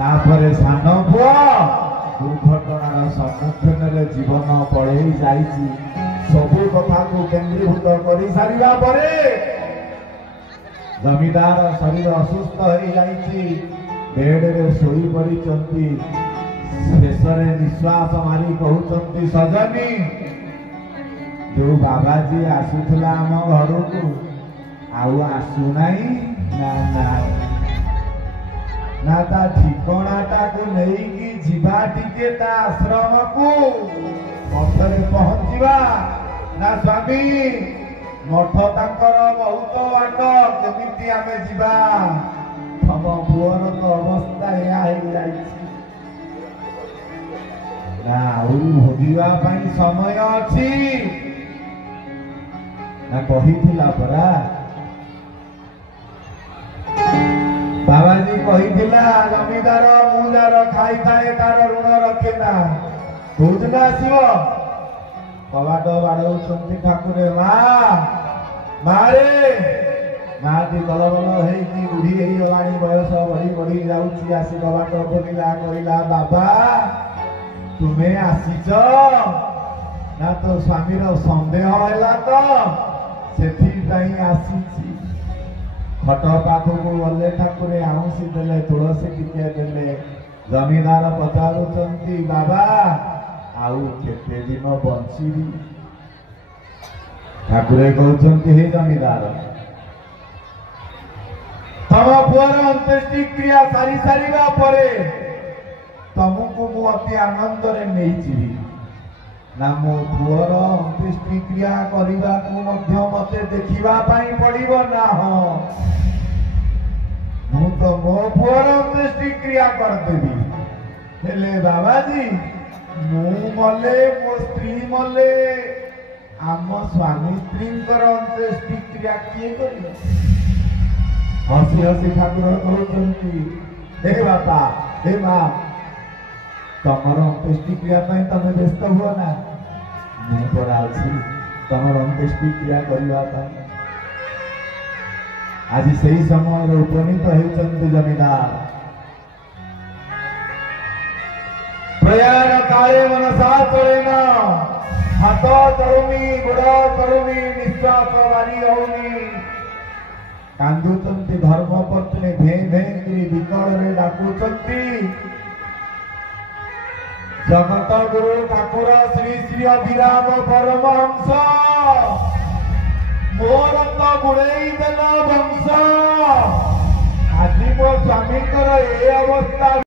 तापरे सान पुआ दुर्घटनार सम्मुखीन जीवन पड़े जाइछि सबु कथा को केंद्रीभूत कर सारिबा परे जमीदार शरीर असुस्थ हो जाइछि बेड रे सोई पड़िचंती शेषरे निश्वास मारी कहउचंती सजनी जो बाबाजी आसुथला आम घर को आउ आसु नाही ना ना ना ता ठिकाणाटा को लेकी जीवा टिके ता आश्रम को मठरे पहुंचीबा ना स्वामी मठ तांकर बहुत बाट केमिति आमे जीवा तम पुअर तो अवस्था या हो जाइछि ना आउ भोगिबा पई समय अछि ना कहिथिला परा बाबाजी कहिथिला जमीदार मुजार खाई खाए तार ऋण रखेना कोदिन आसीबो कबाट बाड़ौचंती ठाकुरे मारे माटी बल बल हेई बुढ़ी हेई गलाणी बयस बढ़ी बढ़ी जाउची आसी कबाट खोलिला कहिला बाबा तुमे आसीच ना तो स्वामीर संदेह हैला तो सेथि ताई आसीची खट पाखक गले ठाकुरे आउसी देले तुलसी टिके देले जमीदार पचारुचंती बाबा आउ केते दिन बंचीबी ठाकुरे कहउचंती हे जमीदार तम पुअर अंत्येष्टि क्रिया सारी सारिबा परे तमको मु अति आनंद रे नै जीवी ना मो पुअर अंत्येष्टि क्रिया करिबा को मध्य मते देखिबा पई पड़िबो ना हो मु तो मो पुअर अंत्येष्टि क्रिया कर देबी हेले बाबाजी मु मले मो स्त्री मले आम स्वामी स्त्रींकर अंत्येष्टि क्रिया किए करियो हसी हसी ठाकुर कहउचंती हे बापा हे मां तमर अंत्येष्टि क्रिया पई तमे व्यस्त हुआ ना मैं पड़ा अछि तमर अंत्येष्टि क्रिया करिवा पई आज सही समय उपनीत होउचंती जमीदार प्रयाण काले मनसा चलेना हाथ चलुनी गोड़ चलुनी निश्वास बारी होनी कांदुचंती धर्मपत्नी भे भे विकल रे डाकुचंती जगत गुरु ठाकुर श्री श्री अभिराम परमहंस मोर तो बुड़े देला वंश आज मो स्वामी ए अवस्था।